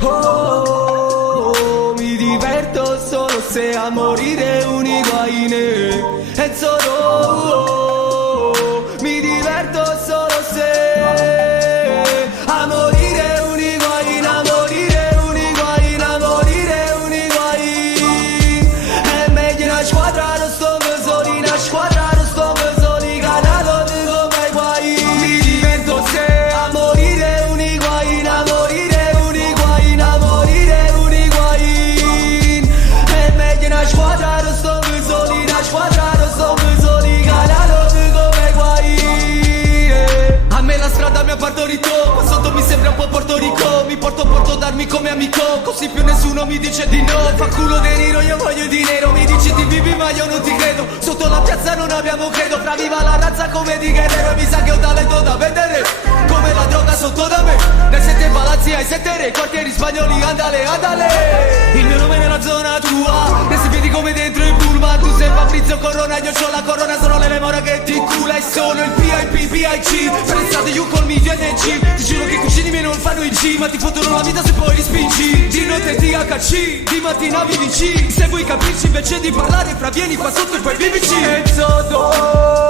Oh, mi diverto solo se a morire un Higuaín. E solo mi diverto solo se a morire un Higuaín, a morire un Higuaín, a morire un Higuaín. E meglio una squadra, non sto soli, una squadra, non sto soli, canato come Higuaín. Mi diverto se a morire un Higuaín, a morire un Higuaín, a morire un Higuaín. E meglio una squadra, non sto soli, una squadra, non sto soli, canato come Higuaín. A me la strada mi ha partorito, qua sotto mi sembra un po' Porto Rico. Mi porto a portarmi come amico, così più nessuno mi dice di no. Fa culo di nero, io voglio di nero. Mi dici ti vivi ma io non ti credo. Sotto la piazza non abbiamo credo. Braviva la razza come di guerrero. Mi sa che ho talento da vendere, come la droga sotto da me. Dai 7 palazzi ai 7 re, quartieri spagnoli, andale, andale. Il mio nome nella zona tua, e si vedi come dentro il pullman. Tu sei Fabrizio Corona, io c'ho la corona. Sono le memore che ti cula e sono il PIP, PIC. Per l'estate you call me DNG. Ti giuro che i cugini miei non fanno il G, ma ti fottono la vita se poi li spingi. Di notte THC, di mattina VVC. Se vuoi capirci invece di parlare fra vieni qua sotto e poi vivici. Esodo,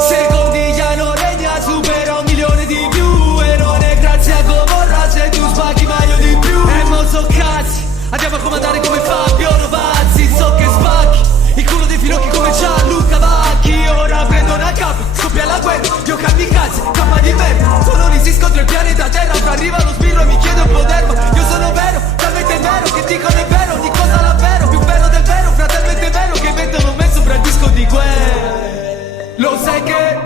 secondi gli hanno regna, supera 1 milione di più. E non è grazie a Gomorra se tu spacchi ma io di più. E mo so cazzi, andiamo a comandare come Fabio Rovazzi. So che spacchi il culo dei finocchi come Gianluca Vacchi. Ora prendo una capo, scoppia la guerra. Io kamikaze, campa di merda. Solo lì si scontra il pianeta Terra. Arriva lo sbirro e mi chiede un po' d'erba. Io sono vero, talmente vero che dicono è vero. Ogni cosa davvero, più vero del vero. Fratelmente vero che mettono me sopra il disco di guerra. Lo sai che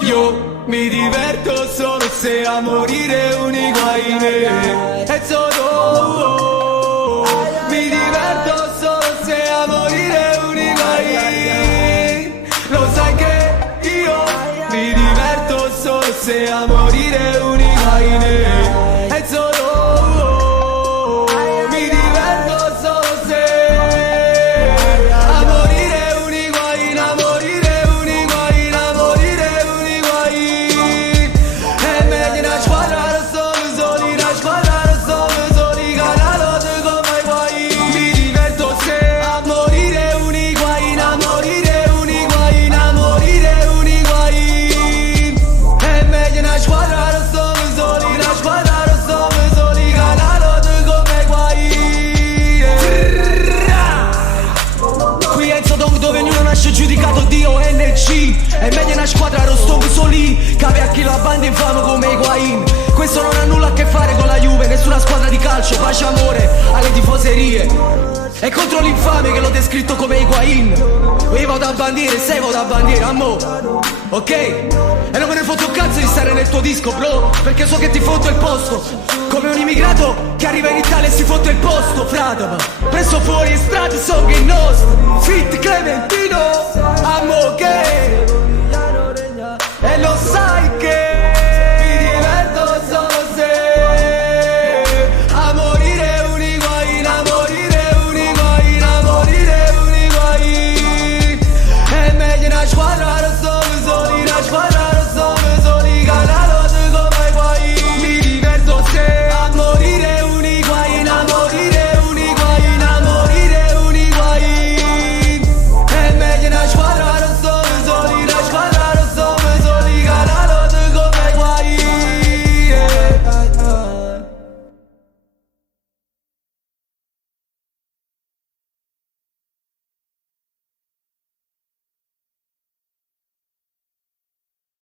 io mi diverto solo se a morire un Higuaín. E solo mi diverto solo se a morire un Higuaín. Lo sai che io mi diverto solo se a morire un Higuaín. E solo mi diverto solo se a morire un Higuaín, a morire un Higuaín, a morire un Higuaín. E meglio una squadra, non sono soli, una squadra, non sono soli, canato come Higuaín. Mi diverto se a morire un Higuaín, a morire un Higuaín, a morire un Higuaín. E meglio una squadra, non sono soli, una squadra, non sono soli, canato come Higuaín. Qui è Zodong dove ognuno nasce giudicato DONG. È meglio una squadra, Rostov soli, cave a chi la banda infame come Higuaín. Questo non ha nulla a che fare con la Juve, nessuna squadra di calcio, pace amore alle tifoserie. È contro l'infame che l'ho descritto come Higuaín. Io vado a bandire, sei vado a bandire, ammo, ok? E non me ne foto un cazzo di stare nel tuo disco, bro, perché so che ti foto il posto. Come un immigrato che arriva in Italia e si fotte il posto, frate, preso fuori in strada so che è nostro. Fit Clementino, ammo che e lo sai